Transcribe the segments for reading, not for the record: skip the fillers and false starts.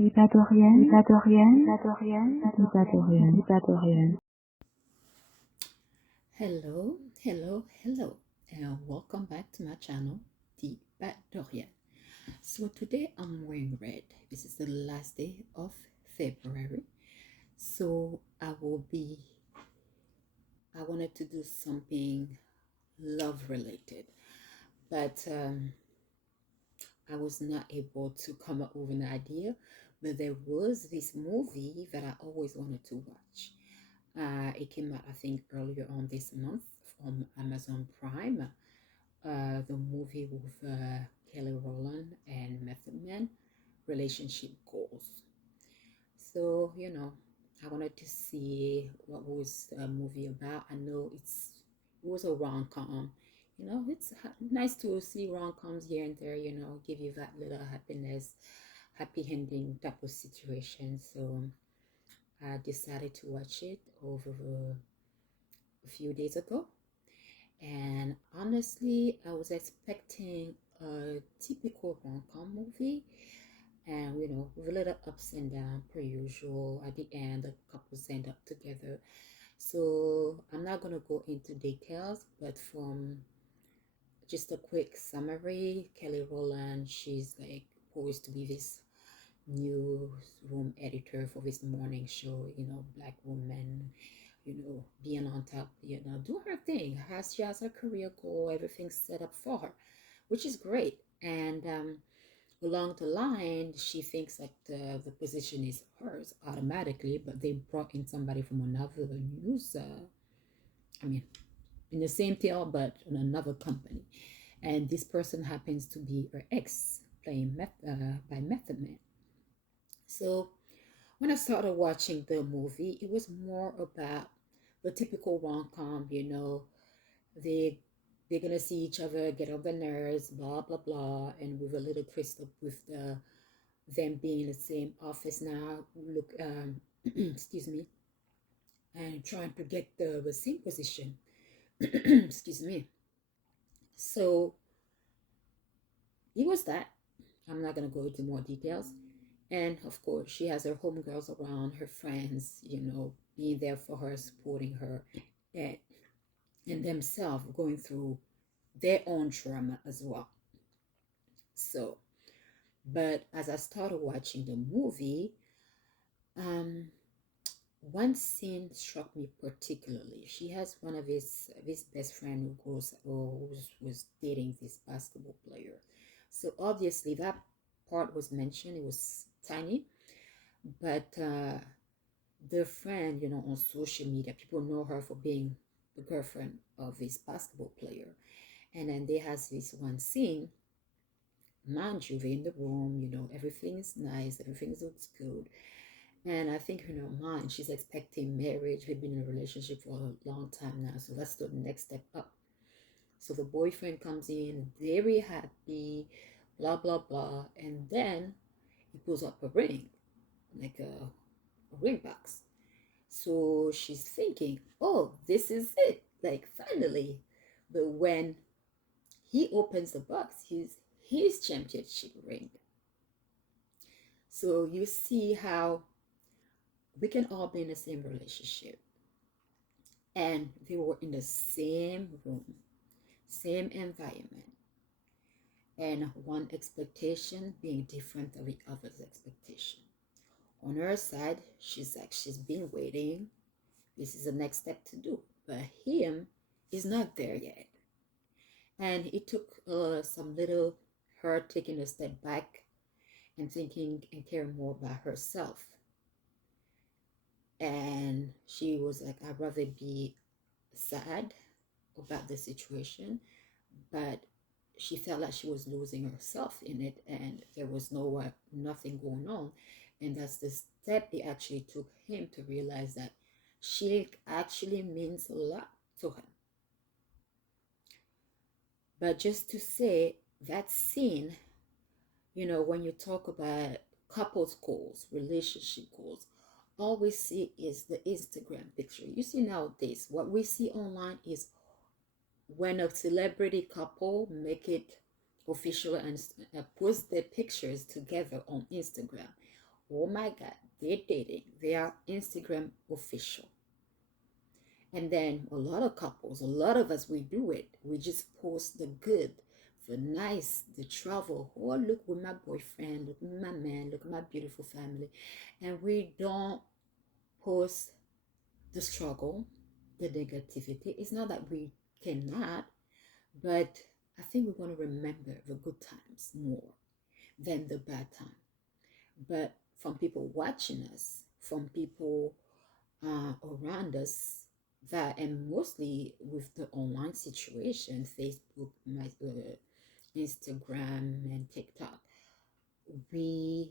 By Doriane, By Doriane, By Doriane, By Doriane, By Doriane. Hello, and welcome back to my channel, the By Doriane. So today I'm wearing red. This is the last day of February. So I wanted to do something love related, but I was not able to come up with an idea. But there was this movie that I always wanted to watch. It came out, I think, earlier on this month on Amazon Prime. The movie with Kelly Rowland and Method Man, Relationship Goals. So, I wanted to see what was the movie about. I know it was a rom-com. It's nice to see rom-coms here and there, give you that little happiness, happy ending type of situation. So I decided to watch it over a few days ago. And honestly, I was expecting a typical rom-com movie, and with a little ups and downs per usual. At the end, the couples end up together. So I'm not gonna go into details, but from just a quick summary, Kelly Rowland, she's like supposed to be this newsroom editor for this morning show, black woman, being on top, do her thing. She has her career goal, everything's set up for her, which is great. And along the line, she thinks that the position is hers automatically, but they brought in somebody from another news, I mean, in the same tail, but in another company. And this person happens to be her ex, playing by Method Man. So when I started watching the movie, it was more about the typical rom-com, they they're gonna see each other, get on the nerves, blah blah blah, and with a little twist up with them being in the same office now. Look, excuse me, and trying to get the same position. Excuse me. So it was that. I'm not gonna go into more details. And of course, she has her homegirls around, her friends, being there for her, supporting her, and, and themselves going through their own trauma as well. So, but as I started watching the movie, um, one scene struck me particularly. She has one of his best friend who was dating this basketball player. So obviously that part was mentioned. It was tiny, but the friend, on social media, people know her for being the girlfriend of this basketball player. And then there has this one scene, mind you, they're in the room, everything is nice, everything looks good. And I think in her mind, she's expecting marriage. They've been in a relationship for a long time now, so that's the next step up. So the boyfriend comes in, very happy, blah, blah, blah. And then he pulls up a ring, like a ring box. So she's thinking, oh, this is it, like finally. But when he opens the box, his championship ring. So you see how we can all be in the same relationship. And they were in the same room, same environment, and one expectation being different than the other's expectation. On her side, she's been waiting. This is the next step to do. But him is not there yet. And it took some little her taking a step back and thinking and caring more about herself. And she was like, I'd rather be sad about the situation, but she felt like she was losing herself in it, and there was nothing going on. And that's the step it actually took him to realize that she actually means a lot to him. But just to say that scene, when you talk about couples goals, relationship goals, all we see is the Instagram picture. You see nowadays, what we see online is when a celebrity couple make it official and post their pictures together on Instagram. oh my God, they're dating. They are Instagram official. And then a lot of couples, a lot of us, we do it. We just post the good, the nice, the travel. Oh, look with my boyfriend, look with my man, look at my beautiful family. And we don't post the struggle, the negativity. It's not that we cannot, but I think we want to remember the good times more than the bad time. But from people watching us, from people around us, that, and mostly with the online situation, Facebook, Instagram, and TikTok, we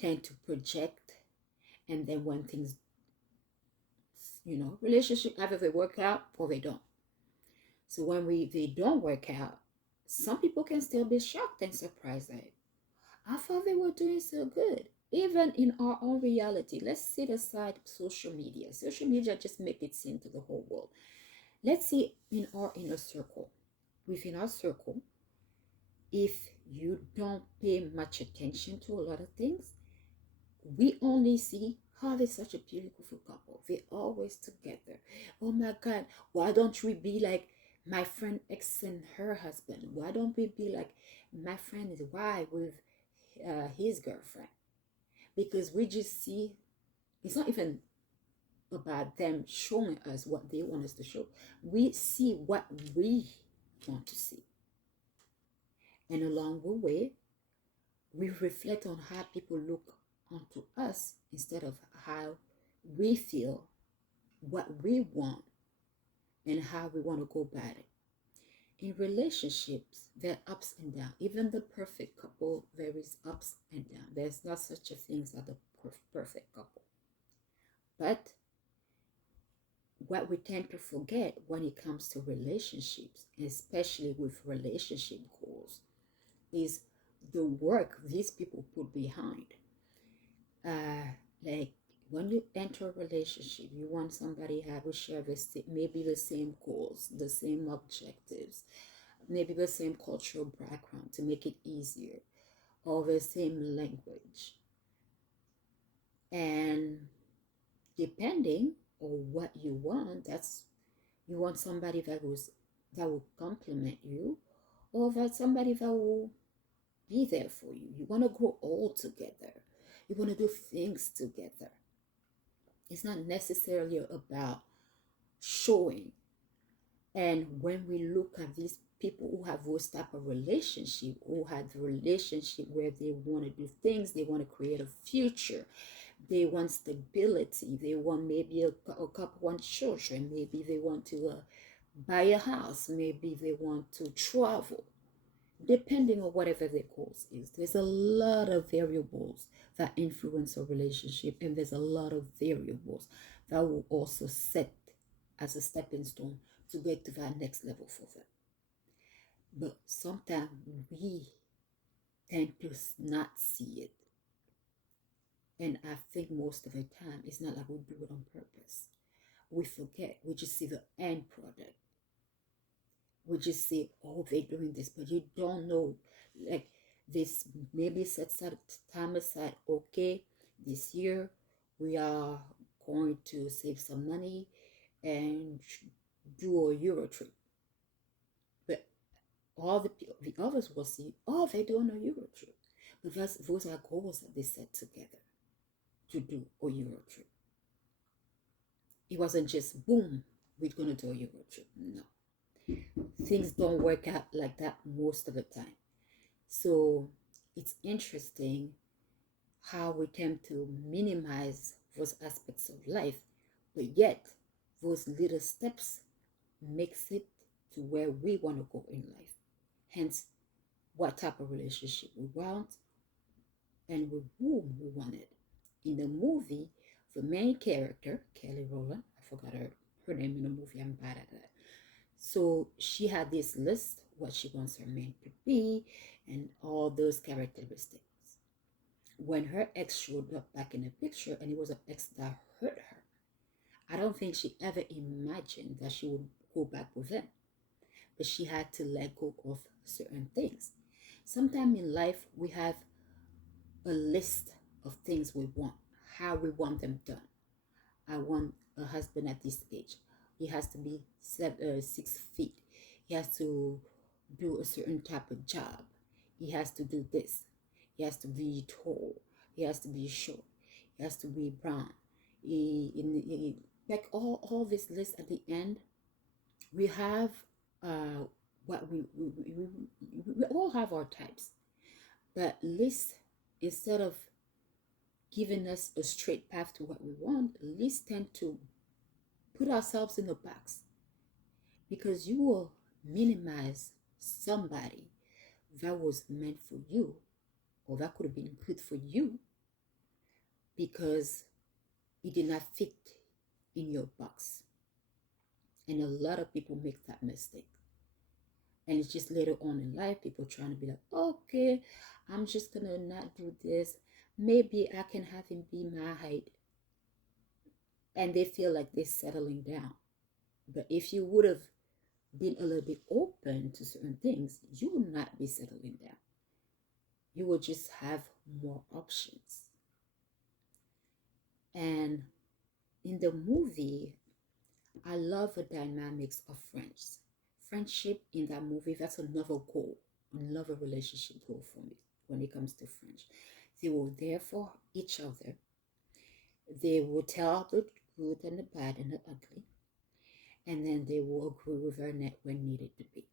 tend to project, and then when things, relationship, either they work out or they don't. So when they don't work out, some people can still be shocked and surprised, like, I thought they were doing so good. Even in our own reality, let's set aside social media. Social media just make it seem to the whole world. Let's see in our inner circle. Within our circle, if you don't pay much attention to a lot of things, we only see how they're such a beautiful couple. They're always together. Oh my God, why don't we be like my friend X and her husband? Why don't we be like my friend is Y with his girlfriend? Because we just see, it's not even about them showing us what they want us to show. We see what we want to see. And along the way, we reflect on how people look onto us instead of how we feel, what we want, and how we want to go about it. In relationships, there are ups and downs. Even the perfect couple, there is ups and downs. There's not such a thing as the perfect couple. But what we tend to forget when it comes to relationships, especially with relationship goals, is the work these people put behind. Like when you enter a relationship, you want somebody who share maybe the same goals, the same objectives, maybe the same cultural background to make it easier, or the same language. And depending on what you want, that's, you want somebody that will complement you, or that somebody that will be there for you. You want to grow old together. You want to do things together. It's not necessarily about showing. And when we look at these people who have those type of relationship, who had the relationship where they want to do things, they want to create a future, they want stability, they want maybe a couple want children, maybe they want to buy a house, maybe they want to travel, depending on whatever their goals is. There's a lot of variables that influence a relationship, and there's a lot of variables that will also set as a stepping stone to get to that next level for them. But sometimes we tend to not see it. And I think most of the time it's not like we do it on purpose. We forget. We just see the end product. We just say, oh, they're doing this, but you don't know. Like this, maybe set time aside. Okay, this year we are going to save some money and do a Euro trip. But all the others will see, oh, they're doing a Euro trip. But those are goals that they set together to do a Euro trip. It wasn't just boom, we're gonna do a Euro trip. No, things don't work out like that most of the time. So it's interesting how we tend to minimize those aspects of life, but yet those little steps makes it to where we want to go in life. Hence, what type of relationship we want and with whom we want it. In the movie, the main character, Kelly Rowland, I forgot her name in the movie, I'm bad at that. So she had this list, what she wants her man to be, and all those characteristics. When her ex showed up back in the picture, and it was an ex that hurt her, I don't think she ever imagined that she would go back with him. But she had to let go of certain things. Sometimes in life, we have a list of things we want, how we want them done. I want a husband at this age. He has to be 6 feet. He has to do a certain type of job. He has to do this. He has to be tall. He has to be short. He has to be brown. Like all this list at the end, we have what we all have our types, but list, instead of giving us a straight path to what we want, lists tend to put ourselves in a box, because you will minimize somebody that was meant for you, or that could have been good for you, because it did not fit in your box. And a lot of people make that mistake. And it's just later on in life, people trying to be like, okay, I'm just gonna not do this. Maybe I can have him be my height. And they feel like they're settling down. But if you would have been a little bit open to certain things, you would not be settling down. You will just have more options. And in the movie, I love the dynamics of friends. Friendship in that movie, that's another goal, another relationship goal for me when it comes to friends. They were there for each other. They will tell the good and the bad and the ugly. And then they will agree with her when needed to be.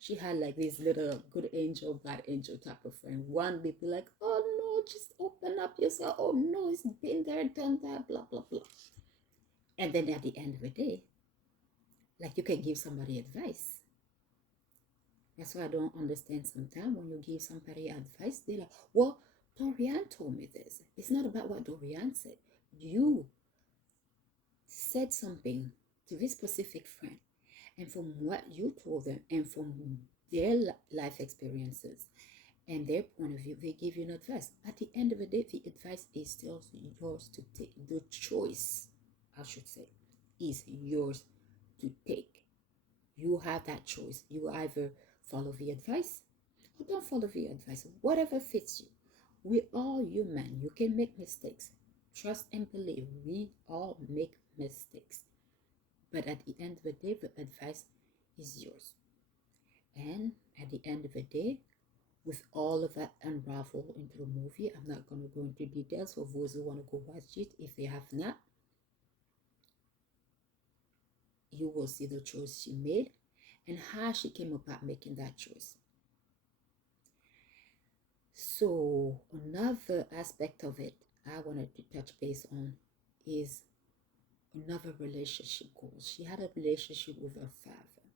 She had like this little good angel, bad angel type of friend. One would be like, oh no, just open up yourself. Oh no, it's been there, done that, blah, blah, blah. And then at the end of the day, like, you can give somebody advice. That's why I don't understand sometimes when you give somebody advice, they're like, well, Doriane told me this. It's not about what Doriane said. You said something to this specific friend, and from what you told them and from their life experiences and their point of view, they give you an advice. At the end of the day, the advice is still yours to take. The choice, I should say, is yours to take. You have that choice. You either follow the advice or don't follow the advice, whatever fits you. We all human. You can make mistakes. Trust and believe, we all make mistakes. But at the end of the day, the advice is yours. And at the end of the day, with all of that unraveled into the movie, I'm not going to go into details for those who want to go watch it. If they have not, you will see the choice she made and how she came about making that choice. So another aspect of it I wanted to touch base on is another relationship goal. She had a relationship with her father,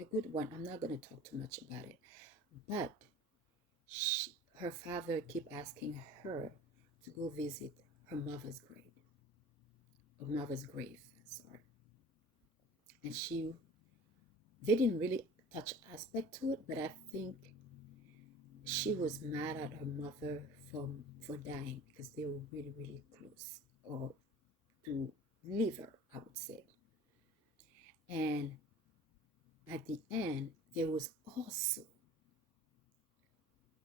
a good one. I'm not going to talk too much about it, but her father kept asking her to go visit her mother's grave, sorry. And they didn't really touch aspect to it, but I think she was mad at her mother for dying, because they were really, really close, or to leave her, I would say. And at the end, there was also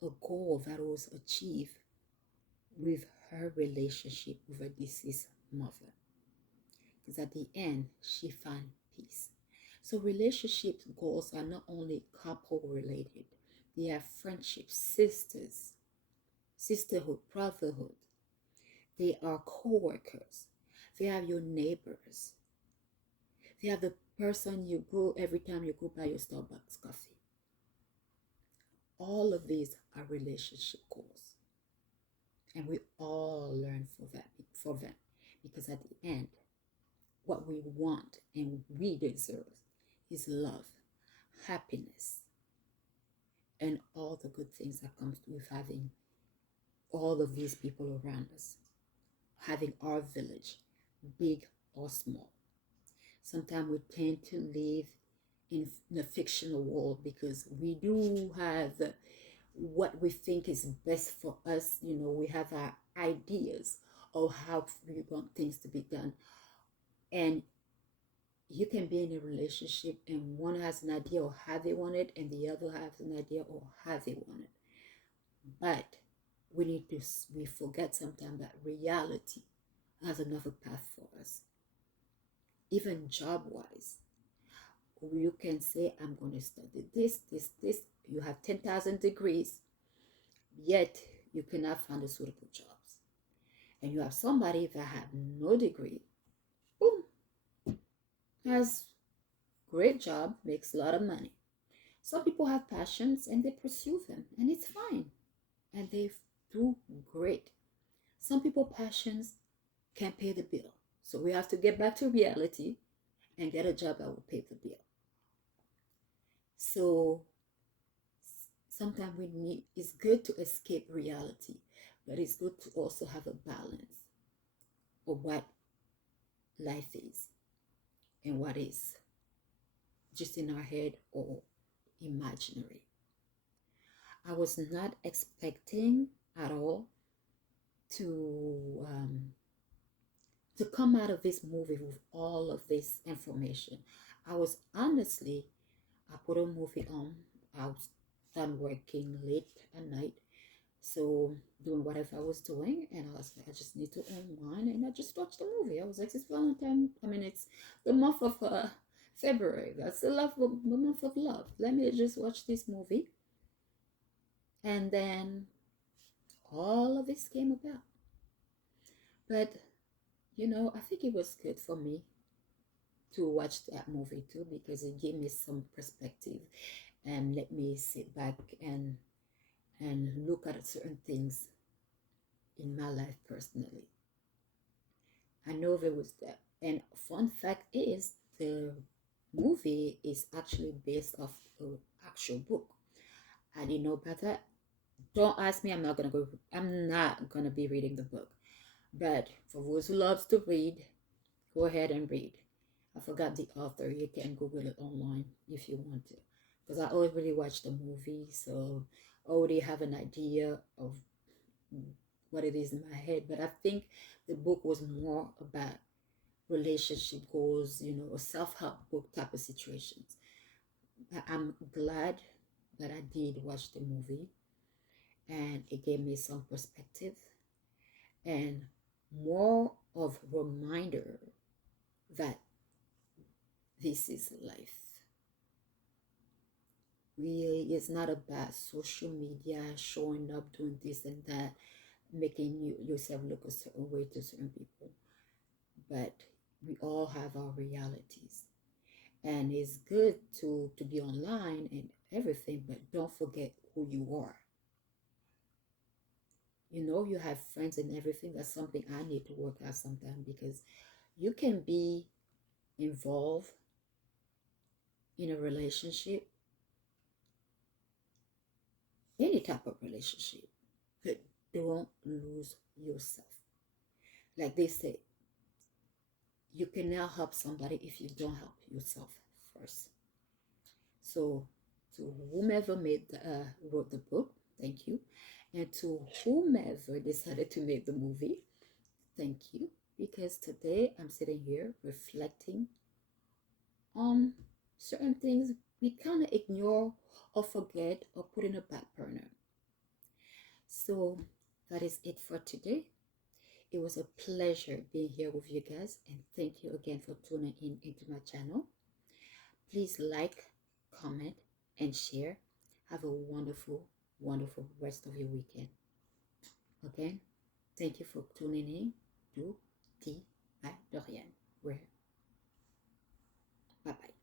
a goal that was achieved with her relationship with her deceased mother, because at the end, she found peace. So relationship goals are not only couple related, they are friendship, sisterhood, brotherhood. They are co-workers. They are your neighbors. They are the person you go every time you go buy your Starbucks coffee. All of these are relationship goals. And we all learn for them. Because at the end, what we want and we deserve is love, happiness, and all the good things that comes with having all of these people around us, having our village, big or small. Sometimes we tend to live in a fictional world, because we do have what we think is best for us. We have our ideas of how we want things to be done. And you can be in a relationship and one has an idea of how they want it and the other has an idea of how they want it. But we forget sometimes that reality has another path for us. Even job wise, you can say, I'm going to study this. You have 10,000 degrees, yet you cannot find a suitable jobs. And you have somebody that have no degree, boom, has great job, makes a lot of money. Some people have passions and they pursue them, and it's fine, and they do great. Some people passions can't pay the bill, so we have to get back to reality and get a job that will pay the bill. So sometimes we need, it's good to escape reality, but it's good to also have a balance of what life is and what is just in our head or imaginary. I was not expecting at all to to come out of this movie with all of this information. I was honestly, I put a movie on. I was done working late at night, so doing whatever I was doing, and I was like, I just need to unwind, and I just watched the movie. I was like, it's Valentine. I mean, it's the month of February. That's the month of love. Let me just watch this movie, and then all of this came about. But I think it was good for me to watch that movie too, because it gave me some perspective and let me sit back and look at certain things in my life personally. I know there was that. And fun fact is, the movie is actually based off an actual book. I didn't know about that. Don't ask me. I'm not gonna be reading the book. But for those who loves to read, go ahead and read. I forgot the author. You can Google it online if you want to. Because I already watched the movie, so I already have an idea of what it is in my head. But I think the book was more about relationship goals, a self-help book type of situations. But I'm glad that I did watch the movie, and it gave me some perspective and more of reminder that this is life. Really, it's not about social media showing up, doing this and that, making yourself look a certain way to certain people. But we all have our realities, and it's good to be online and everything, but don't forget who you are. You have friends and everything. That's something I need to work out sometime, because you can be involved in a relationship, any type of relationship, but don't lose yourself. Like they say, you can now help somebody if you don't help yourself first. So, to whomever wrote the book, thank you. And to whomever decided to make the movie, thank you. Because today I'm sitting here reflecting on certain things we kind of ignore or forget or put in a back burner. So that is it for today. It was a pleasure being here with you guys, and thank you again for tuning in into my channel. Please like, comment, and share. Have a wonderful, wonderful rest of your weekend. Okay? Thank you for tuning in to By Doriane. Bye bye.